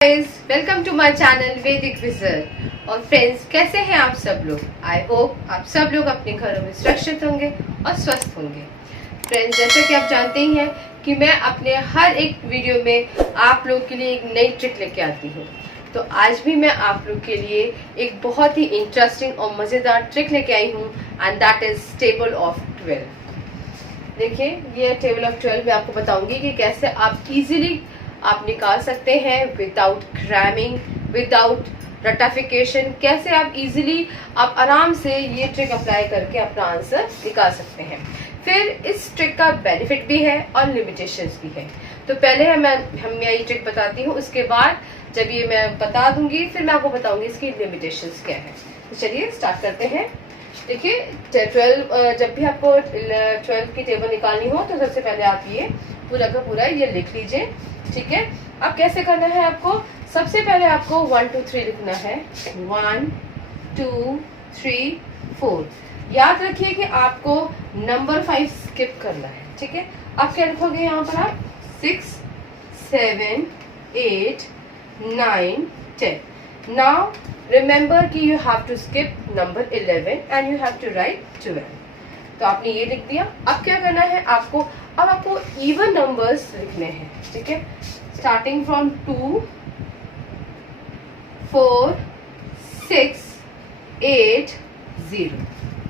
Guys, welcome to my channel Vedic wizard. और friends, कैसे हैं आप सब लोग? आई होप आप सब लोग अपने घरों में सुरक्षित होंगे और स्वस्थ होंगे। फ्रेंड्स, जैसे कि आप जानते ही हैं कि मैं अपने हर एक वीडियो में आप लोग के लिए एक नई ट्रिक लेके आती हूँ। तो आज भी मैं आप लोग के लिए एक बहुत ही इंटरेस्टिंग और मज़ेदार ट्रिक लेके आई हूँ, and that is table of 12। देखिए, ये टेबल ऑफ 12 मैं आपको बताऊंगी कि कैसे आप इजीली आप निकाल सकते हैं विदाउट क्रैमिंग, विदाउट रटाफिकेशन। कैसे आप इजीली आप आराम से ये ट्रिक अप्लाई करके अपना आंसर निकाल सकते हैं। फिर इस ट्रिक का बेनिफिट भी है और लिमिटेशंस भी है। तो पहले मैं ये ट्रिक बताती हूँ, उसके बाद जब ये मैं बता दूंगी फिर मैं आपको बताऊंगी इसकी लिमिटेशंस क्या है। तो चलिए स्टार्ट करते हैं। देखिए, 12 जब भी आपको 12 की टेबल निकालनी हो तो सबसे पहले आप ये पूरा का पूरा ये लिख लीजिए, ठीक है। अब कैसे करना है आपको? सबसे पहले आपको 1 2 3 लिखना है। 1 2 3 4। याद रखिए कि आपको नंबर 5 स्किप करना है, ठीक है। आप क्या लिखोगे यहाँ पर? आप 6 7 8 9 10। नाउ रिमेंबर कि you have to skip number 11 and you have to write 12। तो आपने ये लिख दिया। अब क्या करना है आपको? अब आपको इवन नंबर्स लिखने हैं, ठीक है। स्टार्टिंग फ्रॉम 2 4 6 8 0,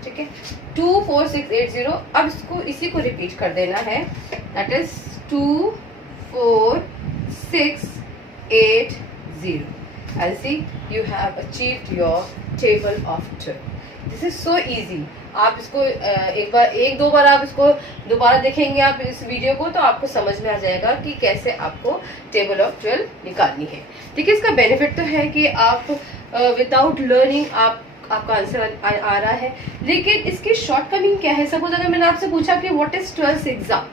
ठीक है। 2 4 6 8 0। अब इसको इसी को रिपीट कर देना है। That is 2 4 6 8 0। and see you have achieved your table of 12. This is so easy. आप इसको एक दो बार आप इसको दोबारा देखेंगे आप इस वीडियो को, तो आपको समझ में आ जाएगा कि कैसे आपको टेबल ऑफ 12 निकालनी है। ठीक है, इसका बेनिफिट तो है कि आप विदाउट लर्निंग आपका आंसर आ रहा है। लेकिन इसकी शॉर्टकमिंग क्या है? सपोज अगर मैंने आपसे पूछा कि व्हाट इज 12th एग्जाम,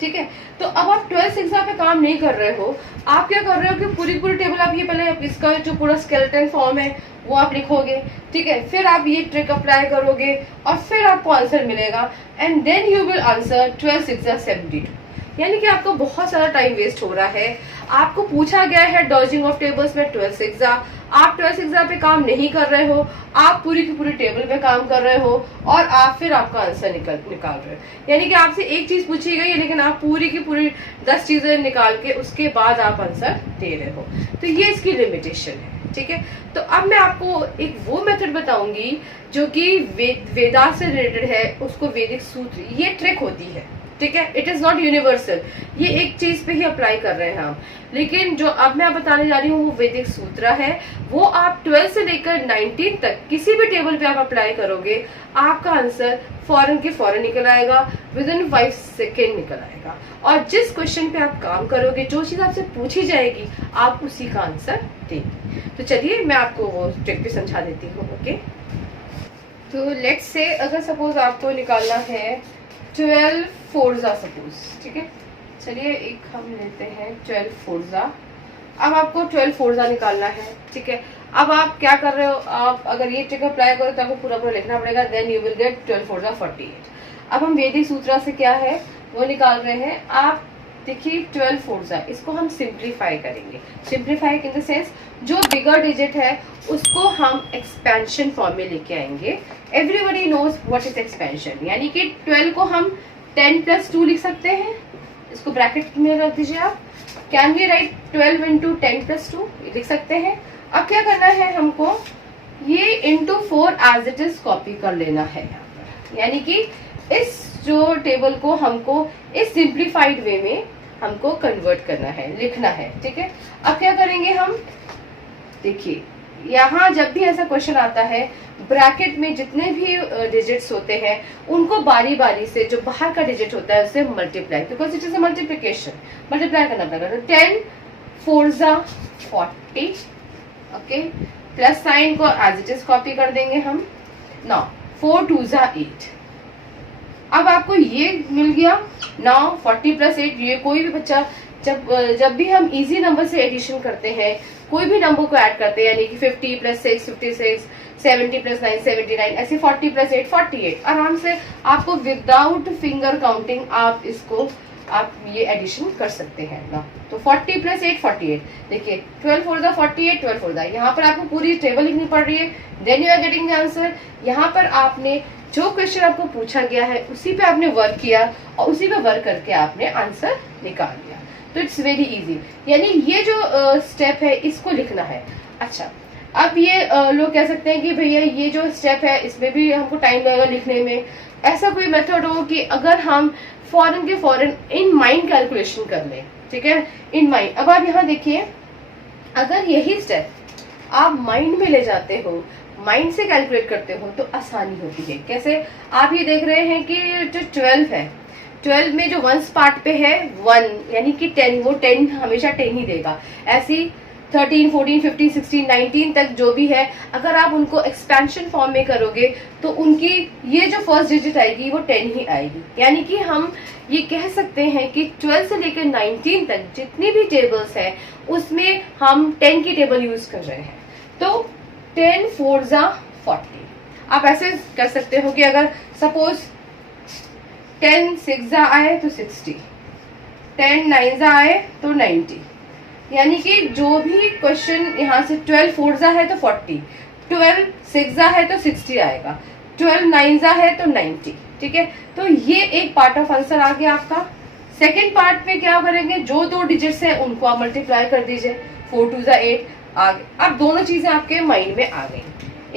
ठीक है, तो अब आप 12th एग्जाम पे काम नहीं कर रहे हो। आप क्या कर रहे हो कि पूरी टेबल आप ये पहले इसका जो पूरा स्केलेटन फॉर्म है वो आप लिखोगे, ठीक है। फिर आप ये ट्रिक अप्लाई करोगे और फिर आपको आंसर मिलेगा, and then you will answer 12th exam 72। यानी कि आपको बहुत सारा टाइम वेस्ट हो रहा है। आपको पूछा गया है डॉजिंग ऑफ टेबल्स में 12th एग्जाम, आप 12th एग्जाम पे काम नहीं कर रहे हो, आप पूरी की पूरी टेबल पे काम कर रहे हो और आप फिर आपका आंसर निकाल रहे हो। यानी कि आपसे एक चीज पूछी गई है लेकिन आप पूरी की पूरी 10 चीजें निकाल के उसके बाद आप आंसर दे रहे हो। तो ये इसकी लिमिटेशन है, ठीक है। तो अब मैं आपको एक वो मेथड बताऊंगी जो कि वेदा से रिलेटेड है, उसको वैदिक सूत्र, ये ट्रिक होती है, ठीक है। इट इज नॉट यूनिवर्सल, ये एक चीज पे ही अप्लाई कर रहे हैं हम। लेकिन जो अब मैं बताने जा रही हूँ वो वैदिक सूत्र है। वो आप 12 से लेकर 19 तक किसी भी टेबल पे आप अप्लाई करोगे, आपका आंसर फौरन के फौरन निकल आएगा, विद इन 5 सेकेंड निकल आएगा। और जिस क्वेश्चन पे आप काम करोगे, जो चीज आपसे पूछी जाएगी, आप उसी का आंसर देंगे। तो चलिए मैं आपको वो ट्रिक भी समझा देती हूँ। ओके, तो लेट्स से अगर सपोज आपको निकालना है 12 फोर्जा सपोज, ठीक है। चलिए एक हम लेते हैं 12 फोर्जा। अब आपको 12 फोर्जा निकालना है, ठीक है। अब आप क्या कर रहे हो? आप अगर ये ट्रिक अप्लाई करो तो आपको पूरा पूरा लिखना पड़ेगा, then you will get 12 fours are 48। अब हम वैदिक सूत्र से क्या है वो निकाल रहे हैं। आप देखिए 12 फोर्जा, इसको हम सिंप्लीफाई करेंगे। सिंप्लीफाई इन द सेंस जो बिगर डिजिट है उसको हम एक्सपेंशन फॉर्म में लेके आएंगे। Everybody knows what is expansion, यानी कि 12 को हम 10 + 2 लिख सकते हैं। इसको ब्रैकेट में रख दीजिए आप। कैन वी राइट 12 × 10 + 2 लिख सकते हैं। अब क्या करना है हमको? ये into 4 as it is copy कर लेना है यहाँ पर। यानी कि इस जो टेबल को हमको इस सिंप्लीफाइड वे में हमको कन्वर्ट करना है, लिखना है, ठीक है। अब क्या करेंगे हम? देखिए, यहाँ जब भी ऐसा क्वेश्चन आता है, ब्रैकेट में जितने भी डिजिट्स होते हैं उनको बारी बारी से जो बाहर का डिजिट होता है उससे multiply, because it is a multiplication, multiply करना पड़ेगा। तो 10 4 40, ओके, प्लस साइन को एज इट इज कॉपी कर देंगे हम। नाउ 4 2 8। अब आपको ये मिल गया। नाउ 40 + 8, ये कोई भी बच्चा जब भी हम इजी नंबर से एडिशन करते हैं, कोई भी नंबर को ऐड करते हैं, यानी कि 50 + 6 56, 70 + 9 79, ऐसे 40 + 8 48। आराम से आपको विदाउट फिंगर काउंटिंग आप इसको आप ये एडिशन कर सकते हैं ना। तो 40 प्लस 8 48, देखिए 12 4 द 48, 12 4 द, यहाँ पर आपको पूरी टेबल लिखनी पड़ रही है, then you are getting the answer. यहाँ पर आपने जो क्वेश्चन आपको पूछा गया है उसी पे आपने वर्क किया और उसी पे वर्क करके आपने आंसर निकाल लिया। तो इट्स वेरी इजी, यानी ये जो स्टेप है इसको लिखना है। अच्छा, अब ये लोग कह सकते हैं कि भैया ये जो स्टेप है इसमें भी हमको टाइम लगेगा लिखने में। ऐसा कोई मेथड हो कि अगर हम फॉरन के फॉरन इन माइंड कैलकुलेशन कर लें, ठीक है, इन माइंड। अब आप यहाँ देखिए, अगर यही स्टेप आप माइंड में ले जाते हो, माइंड से कैलकुलेट करते हो तो आसानी होती है। कैसे? आप ये देख रहे हैं कि जो 12 है, 12 में जो वंस पार्ट पे है 1 यानी कि 10, वो 10 हमेशा 10 ही देगा। ऐसी 13 14 15 16 19 तक जो भी है, अगर आप उनको एक्सपेंशन फॉर्म में करोगे तो उनकी ये जो फर्स्ट डिजिट आएगी वो 10 ही आएगी। यानी कि हम ये कह सकते हैं कि 12 से लेकर 19 तक जितनी भी टेबल्स है उसमें हम 10 की टेबल यूज कर रहे हैं। तो 10 4 जा 40। आप ऐसे कर सकते हो कि अगर सपोज 10 6 जा आए तो 60, 10 9 जा आए तो 90, यानी कि जो भी क्वेश्चन यहाँ से 12 4 जा है तो 40, 12 6 जा है तो 60 आएगा, 12 9 जा है तो 90। ठीक है, तो ये एक पार्ट ऑफ आंसर आ गया आपका। सेकेंड पार्ट में क्या करेंगे, जो दो डिजिट्स है उनको आप मल्टीप्लाई कर दीजिए, 4 2 जा 8 आ गया। अब दोनों चीजें आपके माइंड में आ गई,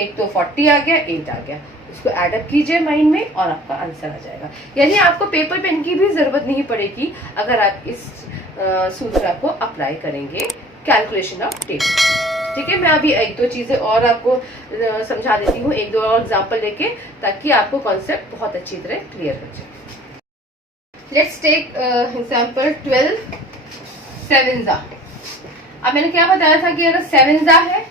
एक तो 40 आ गया, 8 आ गया, उसको एड अप कीजिए माइंड में और आपका आंसर आ जाएगा। यानी आपको पेपर पेन की भी जरूरत नहीं पड़ेगी अगर आप इस सूत्र को अप्लाई करेंगे कैलकुलेशन ऑफ टेबल। ठीक है, मैं अभी एक दो चीजें और आपको समझा देती हूँ, एक दो और एग्जांपल लेके, ताकि आपको कॉन्सेप्ट बहुत अच्छी तरह क्लियर हो जाए। लेट्स टेक एग्जांपल 12 7 जा। अब मैंने क्या बताया था कि अगर 7 जा है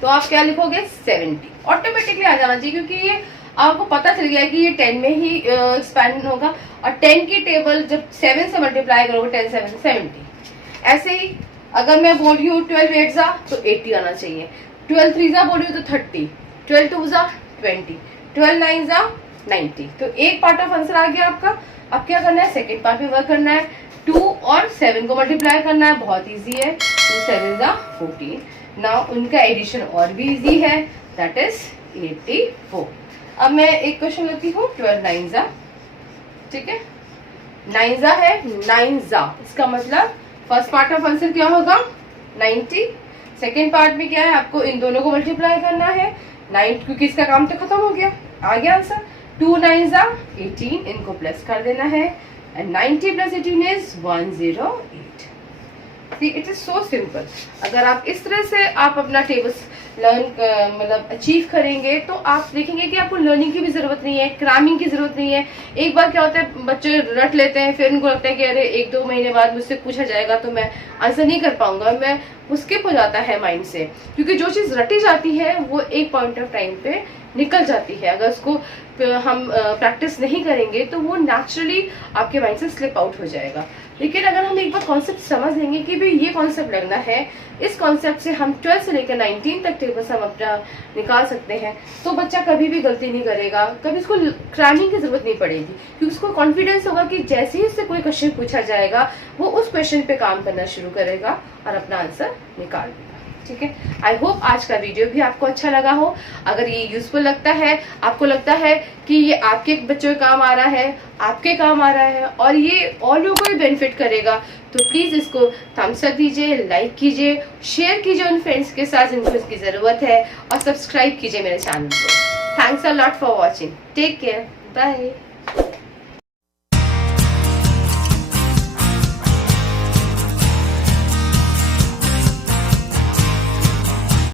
तो आप क्या लिखोगे 70, ऑटोमेटिकली आ जाना चाहिए, क्योंकि ये आपको पता चल गया है कि ये 10 में ही एक्सपैंड होगा। और 10 की टेबल जब 7 से मल्टीप्लाई करोगे 10 7 70। ऐसे ही अगर मैं बोल रही हूँ 12 8 जा तो 80 आना चाहिए, 12 3 जा बोल रही हूँ तो 30, 12 2 जा 20, 12 9 जा 90। तो एक पार्ट ऑफ आंसर आ गया आपका। अब क्या करना है, सेकेंड पार्ट में वर्क करना है, 2 और 7 को मल्टीप्लाई करना है, बहुत इजी है, 2 7 जा 14। ना उनका एडिशन और भी इजी है, दैट इज 84। अब मैं एक क्वेश्चन लेती हूँ 12 9 जा। ठीक है, 9 जा है, 9 जा, इसका मतलब फर्स्ट पार्ट ऑफ आंसर क्या होगा 90। सेकेंड पार्ट में क्या है, आपको इन दोनों को मल्टीप्लाई करना है 9, क्योंकि इसका काम तो खत्म हो गया, आ गया आंसर। 2 9 जा 18, इनको प्लस कर देना है, and 90 plus 18 is 108। It is so simple. अगर आप इस तरह से आप अपना टेबल्स लर्न मतलब अचीव करेंगे तो आप देखेंगे कि आपको लर्निंग की भी जरूरत नहीं है, क्रैमिंग की जरूरत नहीं है। एक बार क्या होता है, बच्चे रट लेते हैं, फिर उनको लगता है कि अरे 1-2 महीने बाद मुझसे पूछा जाएगा तो मैं आंसर नहीं कर पाऊंगा, मैं स्किप हो जाता है माइंड से, क्योंकि जो चीज रटी जाती है वो एक पॉइंट ऑफ टाइम पे निकल जाती है। अगर उसको हम प्रैक्टिस नहीं करेंगे तो वो नेचुरली आपके माइंड से स्लिप आउट हो जाएगा। लेकिन अगर हम एक बार कॉन्सेप्ट समझ लेंगे कि भाई ये कॉन्सेप्ट लगना है, इस कॉन्सेप्ट से हम 12 से लेकर 19 तक टेबल्स हम अपना निकाल सकते हैं, तो बच्चा कभी भी गलती नहीं करेगा, कभी उसको क्रैमिंग की जरूरत नहीं पड़ेगी, क्योंकि उसको कॉन्फिडेंस होगा कि जैसे ही उससे कोई क्वेश्चन पूछा जाएगा वो उस क्वेश्चन पे काम करना शुरू करेगा और अपना आंसर निकाल देगा। ठीक है, आई होप आज का वीडियो भी आपको अच्छा लगा हो। अगर ये यूजफुल लगता है, आपको लगता है कि ये आपके बच्चों के काम आ रहा है, आपके काम आ रहा है और ये और लोगों को भी बेनिफिट करेगा, तो प्लीज इसको थम्स अप दीजिए, लाइक कीजिए, शेयर कीजिए उन फ्रेंड्स के साथ जिनको इसकी जरूरत है, और सब्सक्राइब कीजिए मेरे चैनल को। Thanks a lot for watching, take care, bye.